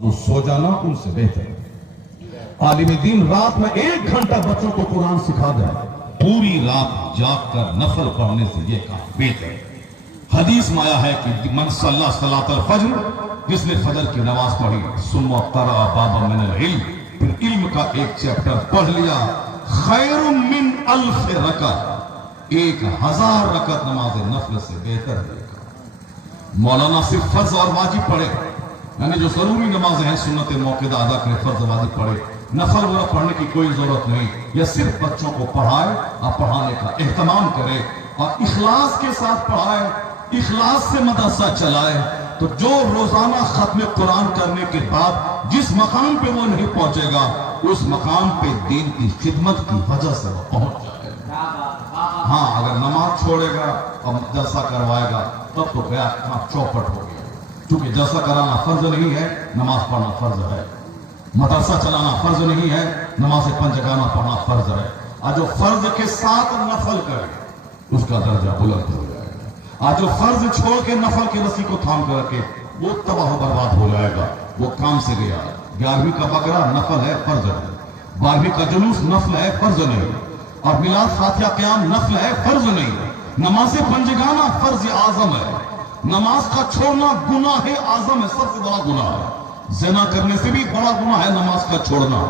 वो सो जाना उनसे बेहतर है। आलिम दीन रात में 1 घंटा बच्चों को कुरान सिखा दे, पूरी रात जागकर नफल पढ़ने से ये काम बेहतर है। हदीस में आया है कि मन सल्ला सलातल फज्र, जिसने फजर की नमाज पढ़ी, सुम्मा क़रा बाबा मिनल इल्म, फिर इल्म का एक चैप्टर पढ़ लिया, खैरुम मिन अल्फ रकअत, 1000 रकअत नमाज नफल से बेहतर है। मौलाना सिर्फ फर्ज और वाजिब पढ़े, यानी जो जरूरी नमाज है सुन्नत मौक़िदा अदा करे, फर्ज वाजिब पढ़े, नफल वगैरह पढ़ने की कोई जरूरत नहीं। यह सिर्फ बच्चों को पढ़ाए और पढ़ाने का एहतमाम करे और इखलास के साथ पढ़ाए, इखलास से मदरसा चलाए। तो जो रोजाना खत्म कुरान करने के बाद जिस मकाम पे वो नहीं पहुंचेगा, उस मकाम पे दीन की खिदमत की वजह से वो पहुंच जाएगा। हाँ, अगर नमाज छोड़ेगा और जलसा करवाएगा तब तो गया काम चौपट हो गया। क्योंकि जलसा कराना फर्ज नहीं है, नमाज पढ़ना फर्ज है। मदरसा चलाना फर्ज नहीं है, नमाज पंजगाना पढ़ना फर्ज है। और जो फर्ज के साथ नफल करे उसका दर्जा बुलंद हो जाएगा। आज जो फर्ज छोड़ के नफल की रस्सी को थाम कर रखे वो तबाह बर्बाद हो जाएगा, वो काम से गया। 11वीं का बकरा नफल है, फर्ज है। 12वीं का जुलूस नफल है, फर्ज नहीं। और मिलाद फातिहा क़याम नफल है, फर्ज नहीं। नमाज पंजगाना फर्ज आजम है। नमाज का छोड़ना गुनाह आजम है, सबसे बड़ा गुनाह है। ज़िना करने से भी बड़ा गुनाह है नमाज का छोड़ना।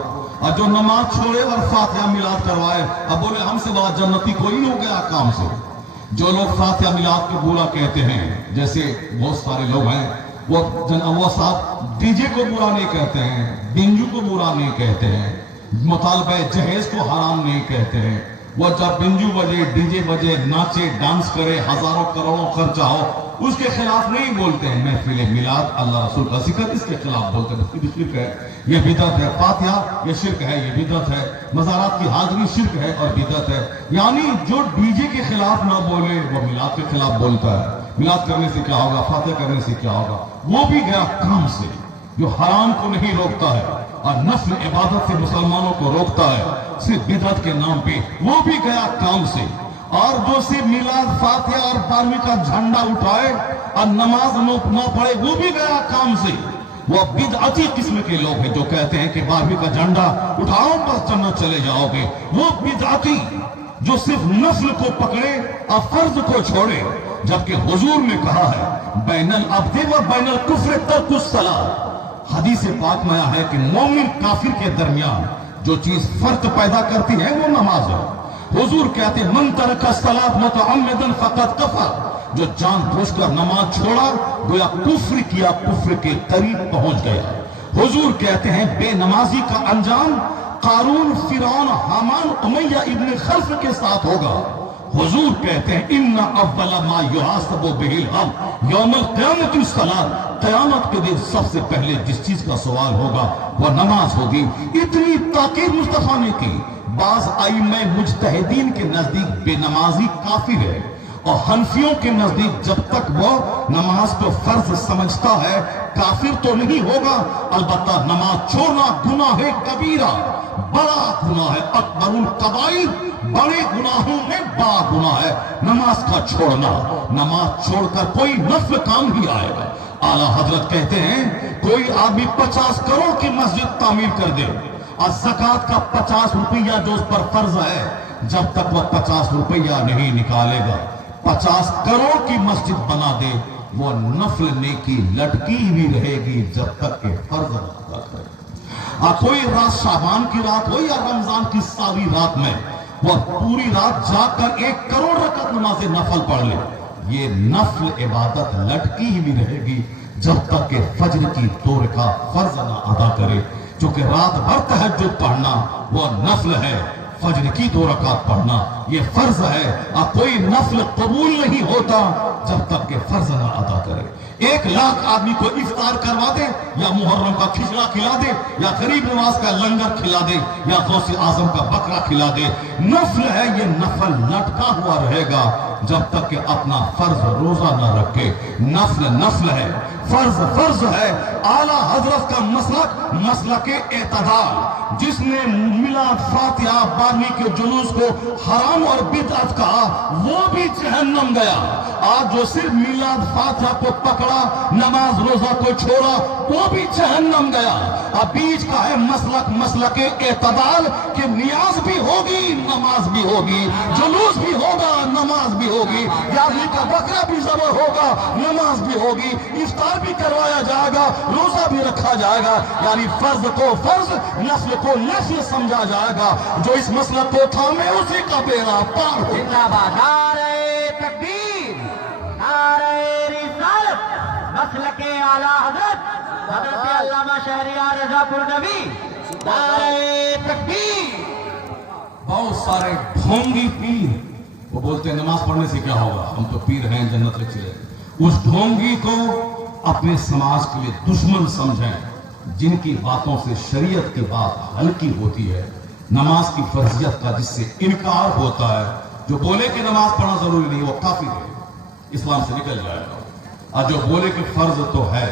और जो नमाज छोड़े और फातिहा मिलाद करवाए, अब बोले हमसे बड़ा जन्नती कोई नहीं हो गया काम से। जो लोग फातिहा मिलाद को बुरा कहते हैं, जैसे बहुत सारे लोग हैं, वो साहब डीजे को बुरा नहीं कहते हैं, बिंजू को बुरा नहीं कहते हैं, मुतालबे जहेज को हराम नहीं कहते हैं। वो जब बिंजू बजे, डीजे बजे, नाचे, डांस करे, हजारों करोड़ों खर्चा हो, उसके खिलाफ नहीं बोलते हैं। महफिल मिलाद अल्लाह रसूल का जिक्र, इसके खिलाफ बोलते हैं, इसकी शिर्क है, ये बिदअत है। फातिहा ये शिर्क है, ये बिदअत है। मज़ारात की हाजिरी शिर्क है और बिदअत है। यानी जो डीजे के खिलाफ ना बोले वो मिलाद के खिलाफ बोलता है। मिलाद करने से क्या होगा, फातिहा करने से क्या होगा? वो भी गया काम से। जो हराम को नहीं रोकता है और नफ्ल इबादत से मुसलमानों को रोकता है सिर्फ बिदअत के नाम पे, वो भी गया काम से। और जो सिर्फ मिलाद, फातिहा और 12वीं का झंडा उठाए और नमाज न पढ़े, वो भी गया काम से। वो बिदअती किस्म के लोग हैं जो कहते हैं कि 12वीं का झंडा उठाओ बस जन्नत चले जाओगे। वो बिदअती जो सिर्फ नस्ल को पकड़े और फर्ज को छोड़े, जबकि हुजूर ने कहा है बैनल अब्दे व बैनल कुफ्र तर्कुस सलात। हदीस पाक में आया है कि मोमिन काफिर के दरमियान जो चीज फर्क पैदा करती है वो नमाज है। हुजूर कहते हैं मन तरका सलात मुतअम्मिदन फक़द कफर, जो जानबूझकर नमाज छोड़ा गोया कुफ्र किया, कुफ्र के करीब पहुंच गया। हुजूर कहते हैं बेनमाजी का अंजाम कारून, फिरौन, हामान, उमैया इब्न खल्फ के साथ होगा। हुजूर कहते हैं इन्ना अव्वल मा युहासबु बिहिल अब्द यौमल क़यामति सलात, क़यामत के दिन सबसे पहले जिस चीज का सवाल होगा वह नमाज होगी। इतनी ताकीद मुस्तफा ने की। बाज आइम्मा मुज्तहिदीन के नजदीक बेनमाजी काफिर है और हनफियों के नजदीक जब तक वो नमाज को फर्ज समझता है काफिर तो नहीं होगा। अलबत्ता नमाज छोड़ना गुनाह है कबीरा, बड़ा गुनाह है, अकबरुल कबाइर, बड़े गुनाहों में बड़ा गुनाह है नमाज का छोड़ना। नमाज छोड़कर कोई नफल काम ही आएगा। आला हजरत कहते हैं कोई आदमी 50 करोड़ की मस्जिद तामीर कर दे और ज़कात का 50 रुपया जो उस पर फर्ज है, जब तक वह 50 रुपया नहीं निकालेगा, 50 करोड़ की मस्जिद बना दे, वो नफल नेकी लटकी ही रहेगी जब तक के फर्ज न अदा करे। कोई रात शाबान की रात हो या रमजान की सारी रात में वह पूरी रात जाकर 1 करोड़ रकअत नमाज़े नफल पढ़ ले, ये नफल इबादत लटकी ही भी रहेगी जब तक के फज्र की 2 रकात फर्ज न अदा करे। क्योंकि रात भर तहज्जुद पढ़ना वो नफल है, फज्र की 2 रकात पढ़ना ये फर्ज है। और कोई नफल कबूल नहीं होता जब तक के फर्ज न अदा करे। 1 लाख आदमी को इफ्तार करवा दे या मुहर्रम का खिचड़ा खिला दे या गरीब नवाज का लंगर खिला दे या गौसे आजम का बकरा खिला दे, नफल है, ये नफल लटका हुआ रहेगा जब तक कि अपना फर्ज रोजा न रखे। नफल नफल है, फर्ज फर्ज है। आला हजरत का मसलक एतदाल, जिसने मिलाद, फातिहा, 12वीं के जुलूस को हराम और बिदअत कहा, वो भी जहन्नम गया। आज जो सिर्फ मीलाद फातिहा को पकड़ा, नमाज रोजा को छोड़ा, वो भी जहन्नम गया। अब बीच का है मसलक एतदाल कि नियाज भी होगी, नमाज भी होगी, जुलूस भी होगा, नमाज भी होगी, यानी का बकरा भी ज़बह होगा, नमाज भी होगी, इफ्तार भी करवाया जाएगा, रोजा भी रखा जाएगा। यानी फर्ज को फर्ज, नस्ल को नस्ल समझा जाएगा। जो इस मसलक को थामे उसी का बेड़ा पार हो। जिंदाबाद, नारे तकबीर, नारे रिसालत, मसलके आला हज़रत हज़रत अल्लामा शहरियार रज़ापुर नबी, नारे तकबीर। बहुत सारे ढोंगी पीर वो बोलते हैं नमाज पढ़ने से क्या होगा, हम तो पीर हैं, जन्नत में चले। उस ढोंगी को अपने समाज के लिए दुश्मन समझें, जिनकी बातों से शरीयत की बात हल्की होती है, नमाज की फर्जियत का जिससे इनकार होता है। जो बोले कि नमाज पढ़ना जरूरी नहीं, वो काफिर है, इस्लाम से निकल जाएगा। और जो बोले कि फर्ज तो है,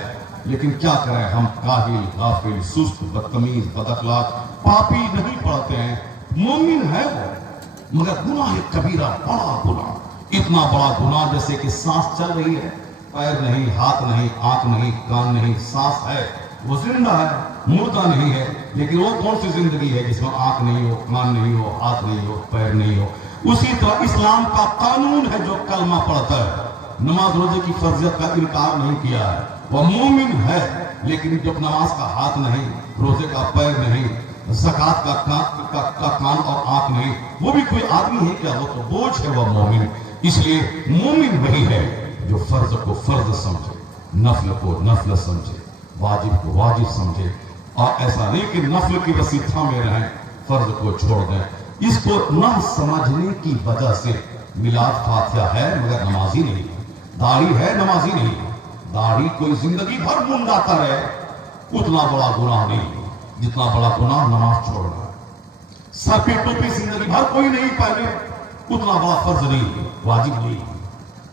लेकिन क्या करें, हम काहिल, गाफिल, सुस्त, बदतमीज, बदअखलाक, पापी नहीं पढ़ते हैं। मोमिन है वो, मगर गुनाह है कबीरा, बड़ा गुनाह, इतना बड़ा गुनाह जैसे कि सांस चल रही है, पैर नहीं, हाथ नहीं, आंख नहीं, कान नहीं, सांस है, वो जिंदा है, मुर्दा नहीं है। लेकिन वो कौन सी जिंदगी है जिसमें आंख नहीं हो, कान नहीं हो, हाथ नहीं हो, पैर नहीं हो। उसी तरह इस्लाम का कानून है, जो कलमा पढ़ता है, नमाज रोजे की फर्जियत का इनकार नहीं किया है, वह मोमिन है। लेकिन जब नमाज का हाथ नहीं, रोजे का पैर नहीं, ज़कात का कान और आंख नहीं, वो भी कोई आदमी है क्या, वो तो बोझ है वह मोमिन। इसलिए मोमिन वही है जो फर्ज को फर्ज समझे, नफल को नफल समझे, वाजिब को वाजिब समझे। और ऐसा नहीं कि नफल की रस्सी थामे रहें, फर्ज को छोड़ दें। इसको न समझने की वजह से मिलाद फातिहा है मगर नमाजी नहीं, दाढ़ी है नमाजी नहीं। दाढ़ी कोई जिंदगी भर मुंडाता रहे, उतना बड़ा गुनाह नहीं जितना बड़ा गुनाह नमाज छोड़ना है। सर पे टोपी जिंदगी भर कोई नहीं पहने, उतना बड़ा फर्ज नहीं, वाजिब नहीं।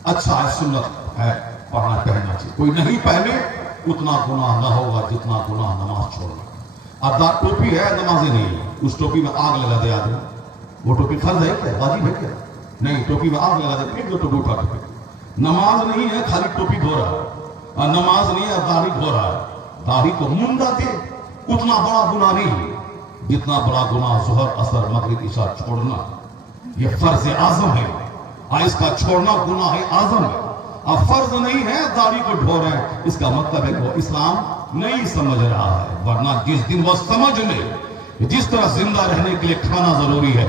अच्छा है, सुन्नत है, पढ़ना पहनना चाहिए। कोई नहीं पहने, उतना गुनाह ना होगा जितना गुनाह नमाज छोड़ना। अब टोपी है, नमाजी नहीं, उस टोपी में आग लगा दे आदमी, वो टोपी फर्ज है क्या, वाजिब है क्या? नहीं, टोपी में आग लगा दे, फेंक दो तो उठा के। नमाज नहीं है, खाली टोपी धो रहा है, नमाज नहीं है, दाढ़ी धो रहा है। दाढ़ी को मुंडा दे, उतना बड़ा गुनाह नहीं जितना बड़ा गुनाह ज़ोहर, असर, मगरिब, इशा छोड़ना। ये फर्ज आजम है, इसका छोड़ना गुनाह है आजम है। अब फर्ज नहीं है, दाढ़ी को ढो रहे हैं, इसका मतलब है वो इस्लाम नहीं समझ रहा है। वरना जिस दिन वो समझ ले, जिस तरह जिंदा रहने के लिए खाना जरूरी है,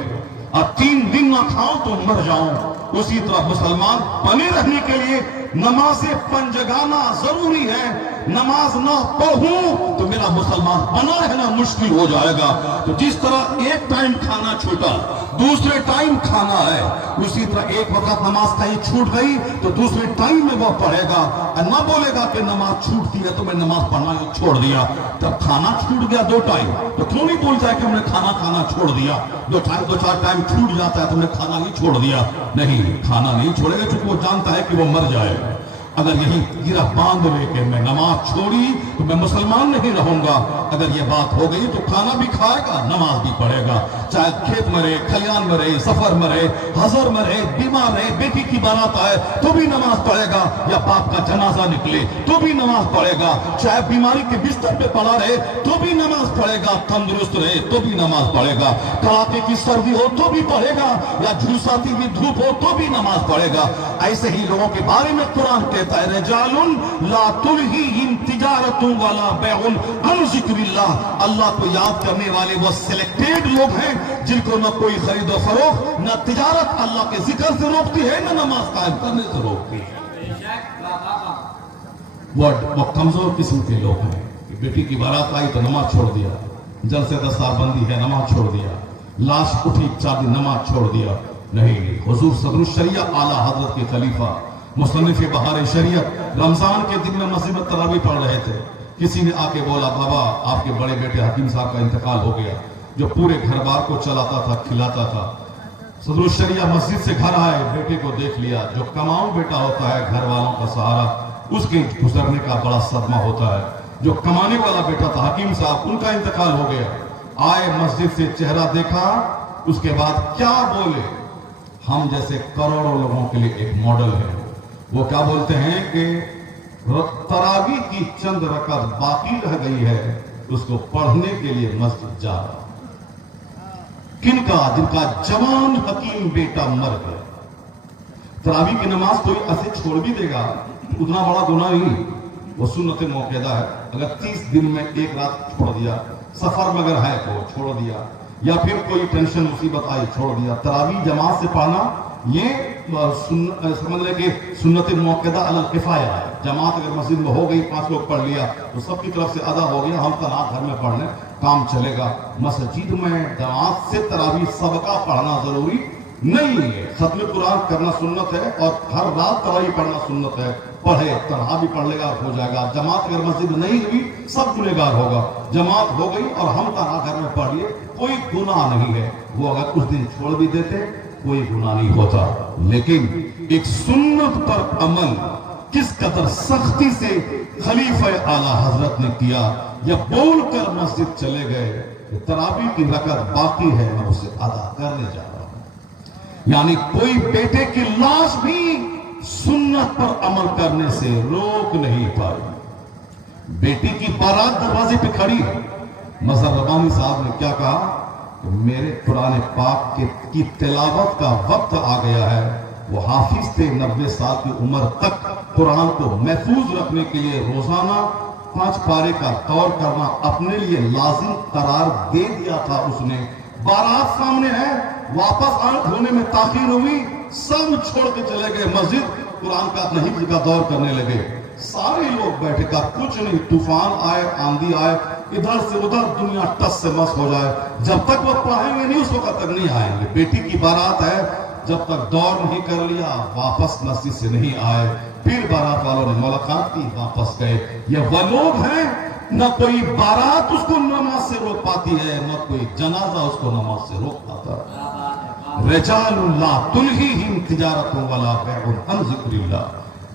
अब 3 दिन ना खाओ तो मर जाओ, उसी तरह मुसलमान बने रहने के लिए नमाज पंजगाना जरूरी है। नमाज ना पढ़ूं तो मेरा मुसलमान बना रहना मुश्किल हो जाएगा। तो जिस तरह एक टाइम खाना छूटा, दूसरे टाइम खाना है, उसी तरह एक वक्त नमाज कहीं छूट गई तो दूसरे टाइम में वह पढ़ेगा। न बोलेगा कि नमाज छूटती है तो मैं नमाज पढ़ना ही छोड़ दिया। जब खाना छूट गया 2 टाइम, तो क्यों नहीं बोल जाए कि हमने खाना छोड़ दिया। 2-4 टाइम छूट जाता है तो हमने खाना ही छोड़ दिया। नहीं, खाना नहीं छोड़ेगा क्योंकि वो जानता है कि वो मर जाएगा। अगर यही गिरा बांध ले के मैं नमाज छोड़ी तो मैं मुसलमान नहीं रहूंगा, अगर ये बात हो गई तो खाना भी खाएगा, नमाज भी पढ़ेगा। चाहे खेत में रहे, खलियान में रहे, सफर में रहे, हजर में रहे, बीमार रहे, बेटी की बारात आए तो भी नमाज पढ़ेगा, या बाप का जनाजा निकले तो भी नमाज पढ़ेगा। चाहे बीमारी के बिस्तर पे पड़ा रहे तो भी नमाज पढ़ेगा, तंदुरुस्त रहे तो भी नमाज पढ़ेगा, कड़ाके की सर्दी हो तो भी पढ़ेगा, या झुलसाती हुई धूप हो तो भी नमाज पढ़ेगा। ऐसे ही लोगों के बारे में कुरान कहता है, रजालुन ला तुल्हीहिम तिजारतुन वला बैउन अन जिक्रिल्लाह। अल्लाह को याद करने वाले वो सिलेक्टेड लोग हैं जिनको न कोई खरीदो फरोख्त, न तिजारत अल्लाह के जिक्र से रोकती है, न नमाज कायम करने से रोकती है। वो कमजोर किस्म के लोग हैं कि बेटी की बारात आई तो नमाज छोड़ दिया, जल से दस्तारबंदी है नमाज छोड़ दिया, लाश उठी 4 दिन नमाज छोड़ दिया। नहीं, हुजूर सदरुल शरिया आला हजरत के खलीफा मुसन्निफ बहार शरीयत रमजान के दिन में मस्जिद में तरावी पढ़ रहे थे। किसी ने आके बोला, बाबा आपके बड़े बेटे हकीम साहब का इंतकाल हो गया, जो पूरे घर बार को चलाता था, खिलाता था। सदरुल शरिया मस्जिद से घर आए, बेटे को देख लिया। जो कमाऊ बेटा होता है, घर वालों का सहारा, उसके गुजरने का बड़ा सदमा होता है। जो कमाने वाला बेटा था हकीम साहब, उनका इंतकाल हो गया। आए मस्जिद से चेहरा देखा, उसके बाद क्या बोले, हम जैसे करोड़ों लोगों के लिए एक मॉडल है। وہ کیا بولتے ہیں کہ تراویح کی چند رکعت باقی رہ گئی ہے، اس کو پڑھنے کے لیے مسجد جا رہا. کن کا؟ جن کا جوان حکیم بیٹا مر گیا. تراویح کی نماز کوئی ایسے چھوڑ بھی دے گا اتنا بڑا گناہ نہیں، وہ سنت موقعہ ہے. اگر 30 دن میں ایک رات چھوڑ دیا، سفر میں اگر ہے تو چھوڑ دیا، یا پھر کوئی ٹینشن مصیبت آئی چھوڑ دیا. تراویح جماعت سے پڑھنا یہ سمجھ لیں کہ سنت موقعہ علی الکفایہ ہے. جماعت اگر مسجد میں ہو گئی، 5 لوگ پڑھ لیا تو سب کی طرف سے ادا ہو گیا، ہم تنہا گھر میں پڑھ لیں کام چلے گا. مسجد میں جماعت سے تراویح سبقہ پڑھنا ضروری نہیں ہے. ختم قرآن کرنا سنت ہے اور ہر رات تراویح پڑھنا سنت ہے. پڑھے تنہا بھی پڑھ لے گا ہو جائے گا. جماعت اگر مسجد میں نہیں ہوئی سب گنہگار ہوگا. جماعت ہو گئی اور ہم تنہا گھر میں پڑھ لیے کوئی گناہ نہیں ہے. وہ اگر کچھ دن چھوڑ بھی دیتے کوئی گناہ نہیں ہوتا. لیکن ایک سنت پر عمل کس قدر سختی سے خلیفہ اعلیٰ حضرت نے کیا. یا بول کر مسجد چلے گئے کہ تراویح کی رکعت باقی ہے، میں اسے ادا کرنے جا رہا ہوں. یعنی کوئی بیٹے کی لاش بھی سنت پر عمل کرنے سے روک نہیں پائی. بیٹی کی بارات دروازے پہ کھڑی ہے. مظہر ربانی صاحب نے کیا کہا کہ میرے قرآن پاک کی تلاوت کا وقت آ گیا ہے. وہ حافظ تھے، 90 سال کی عمر تک قرآن کو محفوظ رکھنے کے لیے روزانہ 5 پارے کا دور کرنا اپنے لیے لازم قرار دے دیا تھا. اس نے بارات سامنے ہے، واپس آنکھ ہونے میں تاخیر ہوئی، سب چھوڑ کے چلے گئے مسجد، قرآن کا نہیں کا دور کرنے لگے. سارے لوگ بیٹھے کا کچھ نہیں. طوفان آئے، آندھی آئے، ادھر سے ادھر دنیا ٹس سے مس ہو جائے، جب تک وہ پڑھیں گے نہیں اس وقت تک نہیں آئیں گے. بیٹی کی بارات ہے، جب تک دور نہیں کر لیا واپس مسجد سے نہیں آئے. پھر بارات والوں نے ملاقات کی، واپس گئے. یہ وہ لوگ ہیں نہ کوئی بارات اس کو نماز سے روک پاتی ہے، نہ کوئی جنازہ اس کو نماز سے روک پاتا. رجال اللہ تلہیہم تجارت ولا بیع عن ذکر اللہ.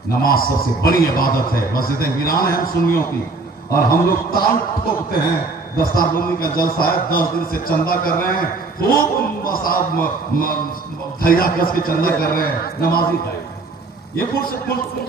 نماز سب سے بڑی عبادت ہے. مسجدیں ویران ہیں ہم سنیوں کی، اور ہم لوگ تال ٹھوکتے ہیں. دستار بندی کا جلسہ ہے، 10 دن سے چندہ کر رہے ہیں، خوب دھیا کس کے چندہ کر رہے ہیں. نمازی ہے یہ کون سا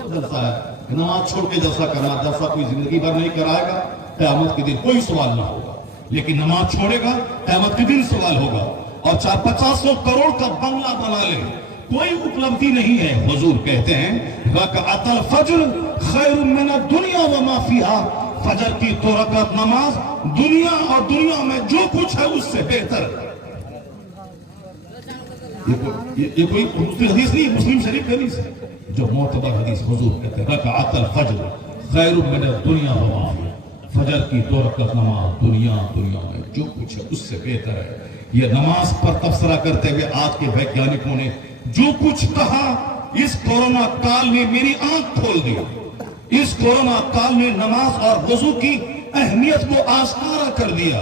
جلسہ ہے؟ نماز چھوڑ کے جلسہ کرنا. جلسہ کوئی زندگی بھر نہیں کرائے گا، قیامت کے دن کوئی سوال نہ ہوگا. لیکن نماز چھوڑے گا قیامت کے دن سوال ہوگا. اور 400-500 کروڑ کا بنگلہ بنا لے، کوئی اپلبدھی نہیں ہے. حضور کہتے ہیں رکعت الفجر خیر من الدنیا وما فیہا. فجر کی 2 رکعت نماز دنیا اور دنیا میں جو کچھ ہے اس سے بہتر ہے. یہ کوئی حدیث نہیں، مسلم شریف حدیث ہے جو معتبر حدیث. حضور کہتے ہیں رکعت الفجر خیر من الدنیا وما فیہا. فجر کی 2 رکعت نماز دنیا میں جو کچھ ہے اس سے بہتر ہے. یہ نماز پر تبصرہ کرتے ہوئے آج کے ویگیانکوں نے جو کچھ کہا، اس کورونا کال نے میری آنکھ کھول دی. اس کورونا کال نے نماز اور وضو کی اہمیت کو آشکارا کر دیا.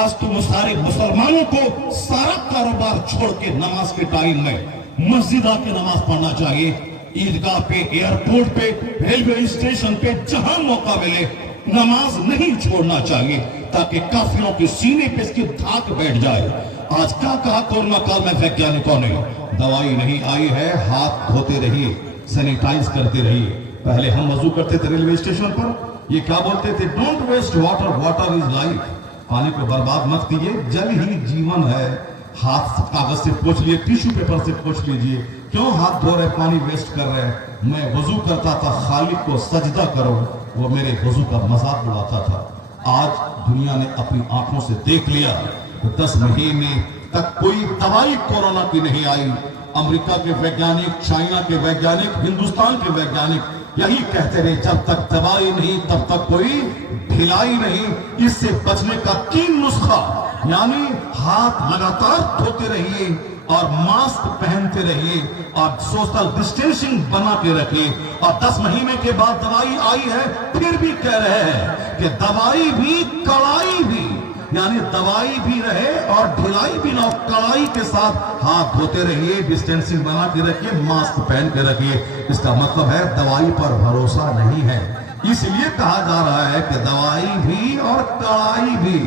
آج تو سارے مسلمانوں کو سارا کاروبار چھوڑ کے نماز کے ٹائم میں مسجد آ کے نماز پڑھنا چاہیے. عیدگاہ پہ، ایئرپورٹ پہ، ریلوے اسٹیشن پہ، جہاں موقع ملے نماز نہیں چھوڑنا چاہیے، تاکہ کافروں کے سینے پہ اس کی دھاک بیٹھ جائے. آج کیا کہا کورونا کال میں ویگیانکوں نے؟ دوائی نہیں آئی ہے، ہاتھ دھوتے رہیے، سینیٹائز کرتے رہیے. پہلے ہم وضو کرتے تھے ریلوے اسٹیشن پر، یہ کیا بولتے تھے؟ Don't waste water, water is life. پانی کو برباد مت کیجیے، جل ہی جیون ہے. ہاتھ کاغذ سے پوچھ لیے، ٹیشو پیپر سے پوچھ لیجیے. کیوں ہاتھ دھو رہے، پانی ویسٹ کر رہے ہیں؟ میں وضو کرتا تھا خالق کو سجدہ کرو، وہ میرے وضو کا مذاق اڑاتا تھا. آج دنیا نے اپنی آنکھوں سے دیکھ لیا کہ 10 مہینے تک کوئی دوائی کورونا کی نہیں آئی. امریکہ کے ویگیانک، چائنا کے ویگیانک، ہندوستان کے ویگیانک یہی کہتے رہے جب تک دوائی نہیں تب تک کوئی ڈھلائی نہیں. اس سے بچنے کا 3 نسخہ، یعنی ہاتھ لگاتار دھوتے رہیے اور ماسک پہنتے رہیے اور سوشل ڈسٹینسنگ بنا کے رکھیے. اور 10 مہینے کے بعد دوائی آئی ہے، پھر بھی کہہ رہے ہیں کہ دوائی بھی کڑائی بھی، یعنی دوائی بھی رہے اور ڈھلائی بھی نہ، کڑائی کے ساتھ ہاتھ دھوتے رہیے، ڈسٹینسنگ بنا کے رکھیے، ماسک پہن کے رکھیے. اس کا مطلب ہے دوائی پر بھروسہ نہیں ہے. اس لیے کہا جا رہا ہے کہ دوائی بھی اور کڑائی بھی.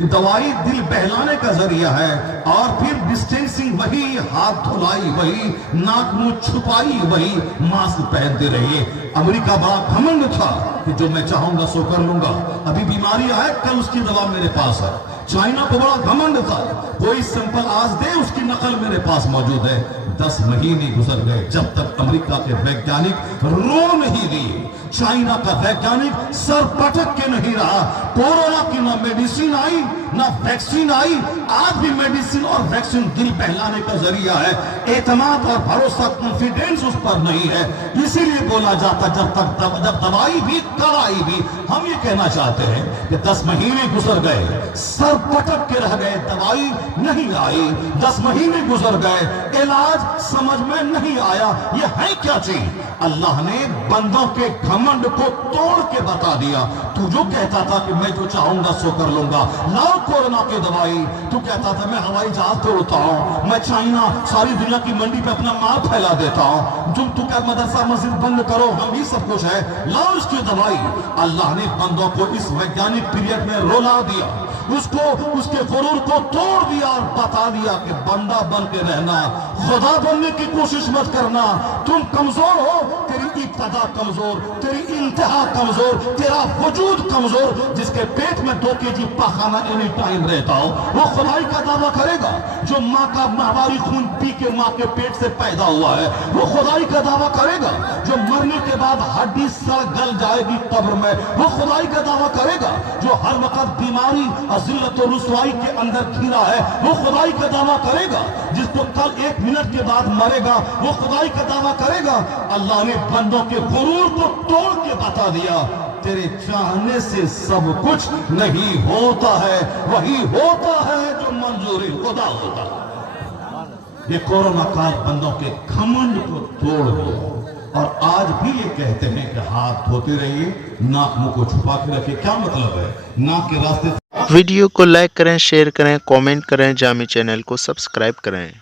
दवाई दिल बहलाने का जरिया है, और फिर डिस्टेंसिंग वही, हाथ धुलाई वही, नाक मुंह छुपाई वही, मास्क पहनते रहिए। अमेरिका बड़ा घमंड था कि जो मैं चाहूंगा सो कर लूंगा, अभी बीमारी आए कल उसकी दवा मेरे पास है। चाइना को बड़ा घमंड था, कोई सैंपल आज दे उसकी नकल मेरे पास मौजूद है। 10 महीने गुजर गए जब तक अमेरिका के वैज्ञानिक रो नहीं दिए, चाइना का वैज्ञानिक सर पटक के नहीं रहा। कोरोना की ना मेडिसिन आई ना वैक्सीन आई, आज भी मेडिसिन और वैक्सीन दिल बहलाने का जरिया है। एतमाद और भरोसा, कॉन्फिडेंस उस पर नहीं है। इसीलिए बोला जाता जब दवाई भी कड़ाई भी। हम ये कहना चाहते हैं कि 10 महीने गुजर गए, सर पटक के रह गए, दवाई नहीं आई। 10 महीने गुजर गए, इलाज समझ में नहीं आया। ये है क्या चीज? अल्लाह ने बंदों के घमंड को तोड़ के बता दिया। तू जो कहता था कि मैं जो चाहूंगा सो कर लूंगा, लाओ कोरोना की दवाई। तू कहता था मैं हवाई जहाज तोड़ता हूं, मैं चाइना सारी दुनिया की मंडी पे अपना माल फैला देता हूं। तुम तू क्या मदरसा मस्जिद बंद करो, हम ही सब कुछ है, लाओ इसकी दवाई। अल्लाह ने बंदों को इस वैज्ञानिक पीरियड में रुला दिया, उसको उसके गुरूर को तोड़ दिया और बता दिया कि बंदा बन के रहना, खुदा बनने की कोशिश मत करना। तुम कमजोर हो, तेरी इब्तदा कमजोर, तेरी इंतहा कमजोर, तेरा वजूद कमजोर। जिसके पेट में 2 केजी पखाना एनी टाइम रहता हो, वो खुदाई का दावा करेगा। जो माँ का माहवारी खून पी के माँ के पेट से पैदा हुआ है, वो खुदाई का दावा करेगा। जो मरने के बाद हड्डी सड़ गल जाएगी कब्र में, वो खुदाई का दावा करेगा। जो हर वक्त बीमारी और जिल्लत और रुसवाई के अंदर घिरा है, वो खुदाई का दावा करेगा। जिसको कल 1 मिनट के बाद मरेगा, वो खुदाई का दावा करेगा। अल्लाह ने बंदों के गुरूर को तोड़ के बता दिया, तेरे चाहने से सब कुछ नहीं होता है, वही होता है जो मंजूरी खुदा होता है। ये कोरोना काल बंदों के घमंड को तोड़ दिया। और आज भी ये कहते हैं कि हाथ धोते रहिए, नाक मुंह को छुपा के रखिए। क्या मतलब है? नाक के रास्ते। वीडियो को लाइक करें, शेयर करें, कमेंट करें, जामी चैनल को सब्सक्राइब करें।